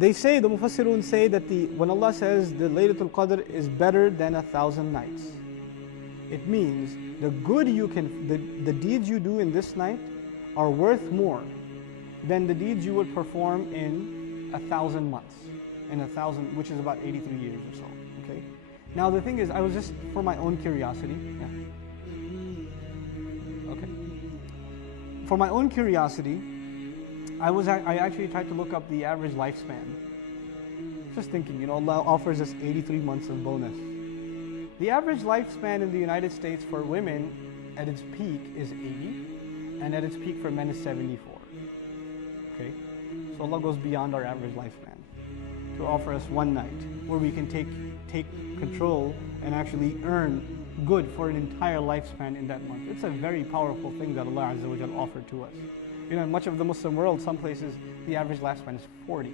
They say, the Mufassirun say that when Allah says the Laylatul Qadr is better than 1,000 nights, it means the deeds you do in this night are worth more than the deeds you would perform in 1,000 months, which is about 83 years or so. Okay. Now the thing is, I was just for my own curiosity. Yeah. Okay. For my own curiosity, I actually tried to look up the average lifespan. Just thinking, Allah offers us 83 months of bonus. The average lifespan in the United States for women at its peak is 80, and at its peak for men is 74. Okay? So Allah goes beyond our average lifespan to offer us one night where we can take control and actually earn good for an entire lifespan in that month. It's a very powerful thing that Allah Azza wa Jal offered to us. In much of the Muslim world, some places the average lifespan is 40.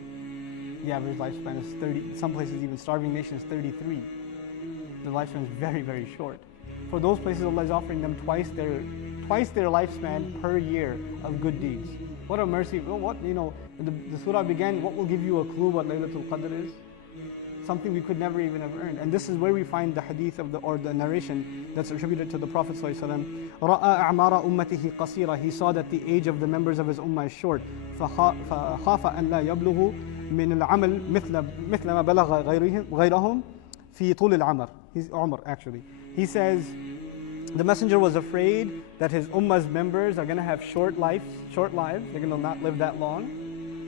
The average lifespan is 30. Some places, even starving nations, 33. The lifespan is very, very short. For those places, Allah is offering them twice their lifespan per year of good deeds. What a mercy! The surah began. What will give you a clue what Laylatul Qadr is? Something we could never even have earned. And this is where we find the hadith or the narration that's attributed to the Prophet ﷺ. رَأَى أَعْمَارَ أُمَّتِهِ قَصِيرًا. He saw that the age of the members of his ummah is short. فَخَافَ أَنْ لَا يَبْلُغُ مِنَ الْعَمَلِ مِثْلَ مَا بَلَغَ غَيْرَهُمْ فِي طُولِ الْعَمَرِ. He's Umar actually. He says, the messenger was afraid that his ummah's members are going to have short lives. They're going to not live that long.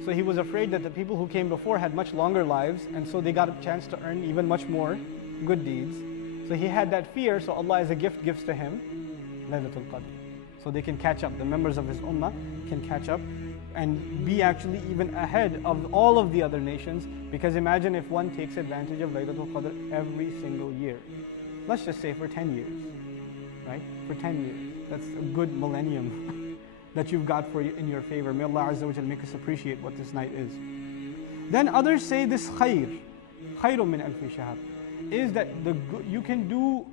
So he was afraid that the people who came before had much longer lives, and so they got a chance to earn even much more good deeds. So he had that fear, so Allah as a gift gives to him Laylatul Qadr. So they can catch up, the members of his ummah can catch up and be actually even ahead of all of the other nations, because imagine if one takes advantage of Laylatul Qadr every single year. Let's just say for 10 years, right? For 10 years. That's a good millennium that you've got in your favor. May Allah Azza wa Jal make us appreciate what this night is. Then others say this khayrun min alfi shahr, is that you can do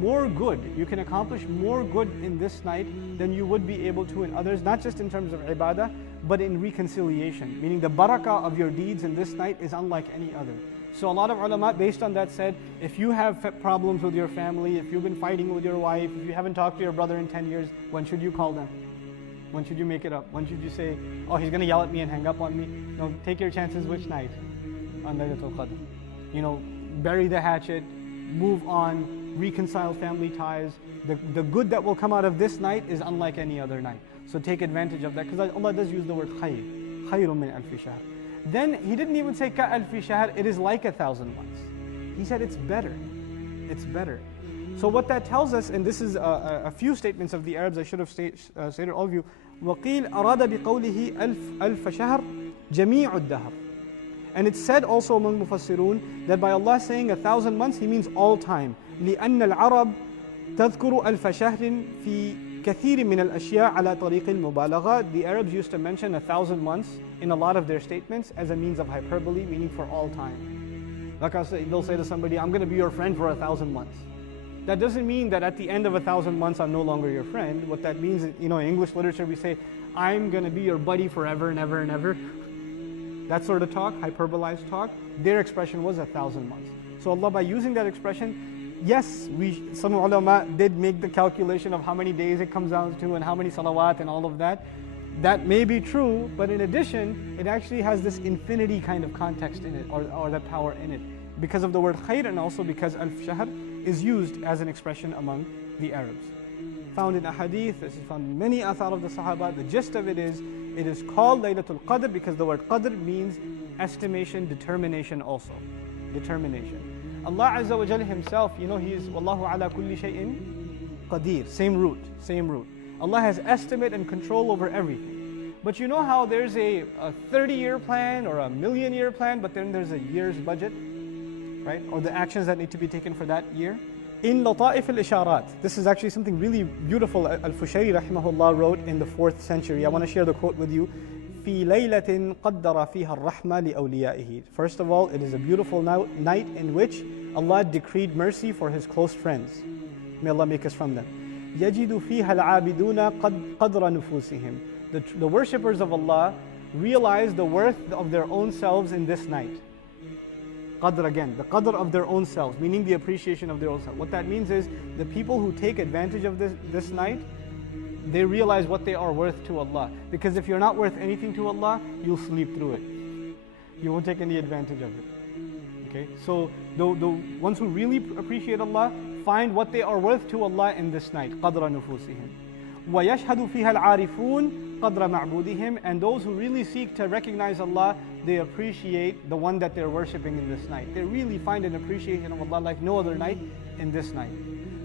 more good, you can accomplish more good in this night than you would be able to in others, not just in terms of ibadah, but in reconciliation. Meaning the barakah of your deeds in this night is unlike any other. So a lot of ulama based on that said, if you have problems with your family, if you've been fighting with your wife, if you haven't talked to your brother in 10 years, when should you call them? When should you make it up? When should you say, oh, he's going to yell at me and hang up on me? No, take your chances which night? On Laylatul Qadr. Bury the hatchet, move on, reconcile family ties. The good that will come out of this night is unlike any other night. So take advantage of that, because Allah does use the word khayr. Khayrun min alfi shahr. Then He didn't even say ka alfi shahr, it is like 1,000 months. He said it's better. It's better. So what that tells us, and this is a few statements of the Arabs I should have stated all of you. وَقِيلْ أَرَادَ بِقَوْلِهِ أَلْفَ شَهْرٍ جَمِيعُ الدَّهْرِ. And it's said also among Mufassirun that by Allah saying 1,000 months, He means all time. لِأَنَّ الْعَرَبِ تَذْكُرُ أَلْفَ شَهْرٍ فِي كَثِيرٍ مِنَ الْأَشْيَاءِ عَلَى طَرِيقِ الْمُبَالَغَةِ. The Arabs used to mention 1,000 months in a lot of their statements as a means of hyperbole, meaning for all time. Like they'll say to somebody, I'm going to be your friend for 1,000 months. That doesn't mean that at the end of 1,000 months I'm no longer your friend. What that means is, in English literature we say, I'm going to be your buddy forever and ever and ever. That sort of talk, hyperbolized talk, their expression was 1,000 months. So Allah, by using that expression, yes, some ulama did make the calculation of how many days it comes out to and how many salawat and all of that. That may be true, but in addition, it actually has this infinity kind of context in it, or the power in it, because of the word khayr, and also because al-shahr is used as an expression among the Arabs. Found in a hadith, this is found in many athar of the Sahaba. The gist of it is called Laylatul Qadr because the word Qadr means estimation, determination also. Determination. Allah Azza wa Jalla Himself, He is Wallahu ala kulli shay'in qadir. Same root. Allah has estimate and control over everything. But you know how there's a 30-year plan or a million-year plan, but then there's a year's budget? Right? Or the actions that need to be taken for that year. In Lata'if al-Isharat, this is actually something really beautiful Al-Fushayri rahimahullah wrote in the 4th century. I want to share the quote with you. في ليلة قدر فيها الرحمة لأوليائه. First of all, it is a beautiful night in which Allah decreed mercy for His close friends. May Allah make us from them. يجد فيها العابدون قدر نفوسهم. The worshippers of Allah realize the worth of their own selves in this night. Qadr again, the qadr of their own selves, meaning the appreciation of their own self. What that means is the people who take advantage of this night, they realize what they are worth to Allah. Because if you're not worth anything to Allah, you'll sleep through it. You won't take any advantage of it. Okay, so the ones who really appreciate Allah find what they are worth to Allah in this night. قَدْرَ نُفُوسِهِمْ وَيَشْهَدُ فِيهَا الْعَارِفُونَ قَدْرَ مَعْبُودِهِمْ. And those who really seek to recognize Allah, they appreciate the one that they're worshipping in this night. They really find an appreciation of Allah like no other night in this night.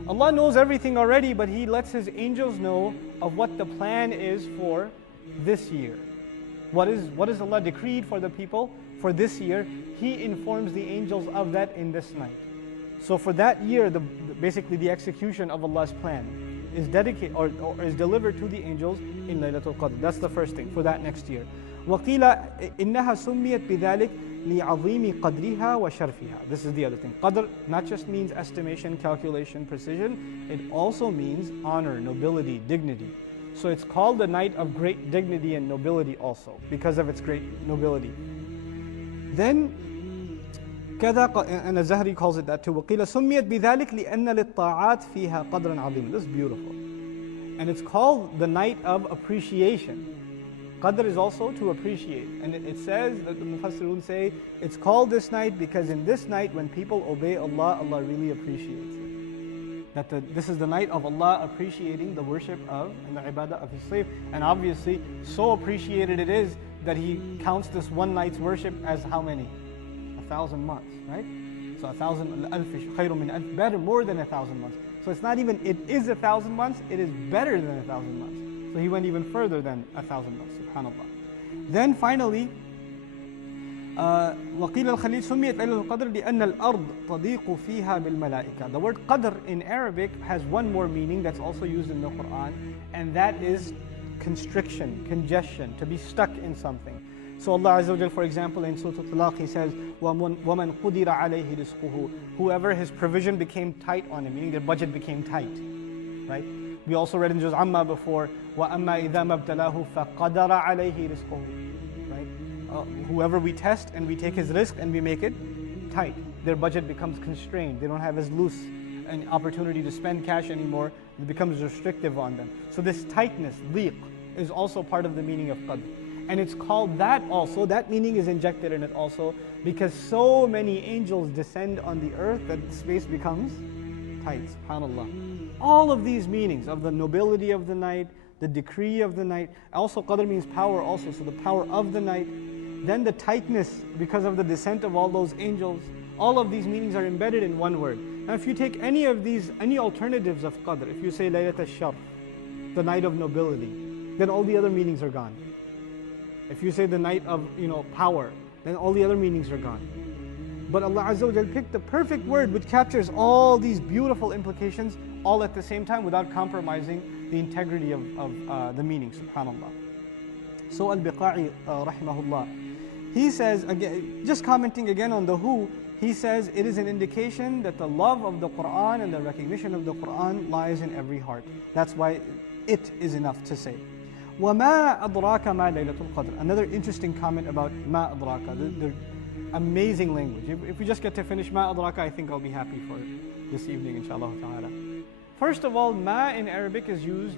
Allah knows everything already, but He lets His angels know of what the plan is for this year. What is Allah decreed for the people for this year? He informs the angels of that in this night. So for that year, basically the execution of Allah's plan is dedicated or is delivered to the angels in Laylatul Qadr. That's the first thing for that next year. وَقِيلَ إِنَّهَا سُمِّيَتْ بِذَلِكَ لِعَظِيمِ قَدْرِهَا وَشَرْفِهَا. This is the other thing. Qadr not just means estimation, calculation, precision. It also means honor, nobility, dignity. So it's called the night of great dignity and nobility also, because of its great nobility. Then, كذا, and Az-Zahri calls it that too. وَقِيلَ سُمِّيَتْ بِذَلِكَ لِأَنَّ لِلطَّاعَاتِ فِيهَا قَدْرًا عَظِيمًا. This is beautiful. And it's called the night of appreciation. Qadr is also to appreciate. And it says, that the Mufassirun say, it's called this night because in this night when people obey Allah, Allah really appreciates it. That this is the night of Allah appreciating the worship of and the ibadah of His slave. And obviously, so appreciated it is that He counts this one night's worship as how many? 1,000 months, right? So 1,000 al-alf khayru min alf, better, more than 1,000 months. So it's not even, it is 1,000 months, it is better than 1,000 months. So He went even further than 1,000 months, subhanAllah. Then finally, وَقِيلَ الْخَلِيلُ سُمِّيَتْ لَيْلَةُ الْقَدْرِ لِأَنَّ الْأَرْضَ تَضِيقُ فِيهَا بِالْمَلَائِكَةِ. The word qadr in Arabic has one more meaning that's also used in the Quran, and that is constriction, congestion, to be stuck in something. So Allah Azza wa Jal, for example, in Surah Al-Talaq, He says, وَمَنْ قُدِرَ عَلَيْهِ رِزْقُهُ. Whoever his provision became tight on him, meaning their budget became tight, right? We also read in Juz Amma before, وَأَمَّا إِذَا مَبْتَلَاهُ فَقَدَرَ عَلَيْهِ رِزْقُهُ. Right? Whoever we test and we take his risk and we make it tight, their budget becomes constrained. They don't have as loose an opportunity to spend cash anymore. It becomes restrictive on them. So this tightness, dhiq, is also part of the meaning of qadr. And it's called that also, that meaning is injected in it also, because so many angels descend on the earth that space becomes tight, subhanAllah. All of these meanings of the nobility of the night, the decree of the night, also qadr means power also, so the power of the night, then the tightness because of the descent of all those angels, all of these meanings are embedded in one word. Now if you take any of these, any alternatives of qadr, if you say Laylat al-Sharf, the night of nobility, then all the other meanings are gone. If you say the night of power, then all the other meanings are gone. But Allah Azza wa Jal picked the perfect word which captures all these beautiful implications all at the same time without compromising the integrity of the meaning, subhanAllah. So Al-Biqa'i rahimahullah, he says, again, just commenting again on the who, he says it is an indication that the love of the Quran and the recognition of the Quran lies in every heart. That's why it is enough to say. وَمَا أَدْرَاكَ مَا لَيْلَةُ الْقَدْرِ. Another interesting comment about مَا أَدْرَاكَ, the amazing language. If we just get to finish مَا أَدْرَاكَ, I think I'll be happy for this evening, inshallah ta'ala. First of all, ma in Arabic is used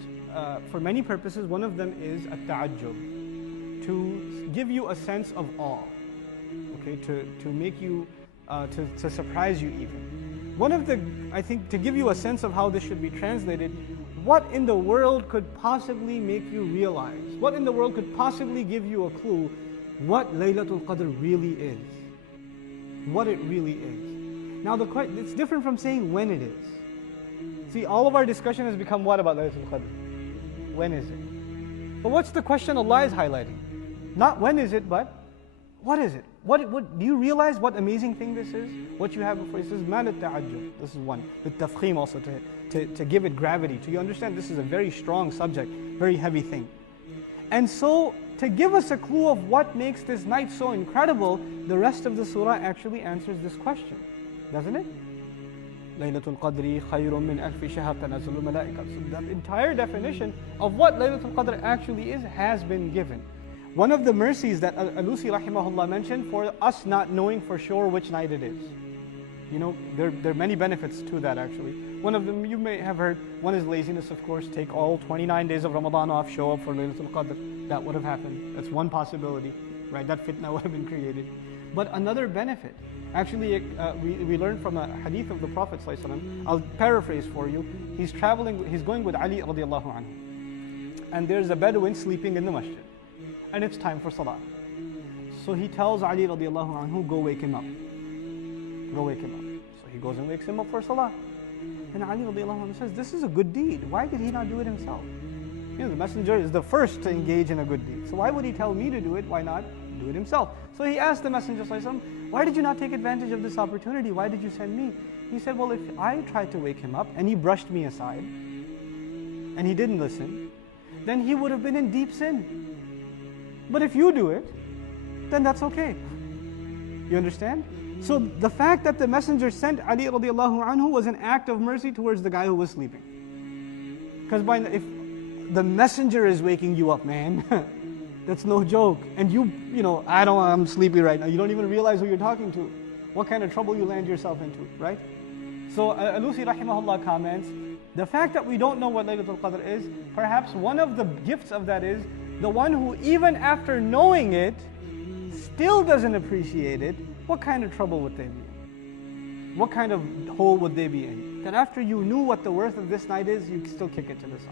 for many purposes. One of them is at-ta'ajjub, to give you a sense of awe, okay, to make you, to surprise you even. One of the, I think, to give you a sense of how this should be translated, what in the world could possibly make you realize, what in the world could possibly give you a clue what Laylatul Qadr really is, what it really is. Now it's different from saying when it is. See, all of our discussion has become what about Laylatul Qadr? When is it? But what's the question Allah is highlighting? Not when is it, but what is it? What do you realize what amazing thing this is? What you have before you. This is mal al-ta'ajjub. This is one. With tafkhim also, to give it gravity. To you understand this is a very strong subject, very heavy thing. And so, to give us a clue of what makes this night so incredible, the rest of the surah actually answers this question, doesn't it? Laylatul Qadri khayrun min alfi shahr tanazzalul malaika. So that entire definition of what Laylatul Qadr actually is has been given. One of the mercies that Alusi rahimahullah mentioned for us not knowing for sure which night it is. You know, there are many benefits to that actually. One of them you may have heard, one is laziness of course, take all 29 days of Ramadan off, show up for Laylatul Qadr. That would have happened. That's one possibility, right? That fitna would have been created. But another benefit, actually we learned from a hadith of the Prophet ﷺ. I'll paraphrase for you. He's going with Ali radiallahu anhu. And there's a Bedouin sleeping in the masjid. And it's time for salah. So he tells Ali radiallahu anhu, go wake him up. Go wake him up. So he goes and wakes him up for salah. And Ali radiallahu anhu says, this is a good deed. Why did he not do it himself? You know, the messenger is the first to engage in a good deed. So why would he tell me to do it? Why not do it himself? So he asked the Messenger ﷺ, why did you not take advantage of this opportunity? Why did you send me? He said, well, if I tried to wake him up and he brushed me aside and he didn't listen, then he would have been in deep sin. But if you do it, then that's okay. You understand? So the fact that the Messenger sent Ali radiallahu anhu was an act of mercy towards the guy who was sleeping. Because if the Messenger is waking you up, man, that's no joke. And you know, I'm sleepy right now. You don't even realize who you're talking to. What kind of trouble you land yourself into, right? So Alusi rahimahullah comments, the fact that we don't know what Laylatul Qadr is, perhaps one of the gifts of that is, the one who even after knowing it, still doesn't appreciate it, what kind of trouble would they be in? What kind of hole would they be in? That after you knew what the worth of this night is, you still kick it to the side.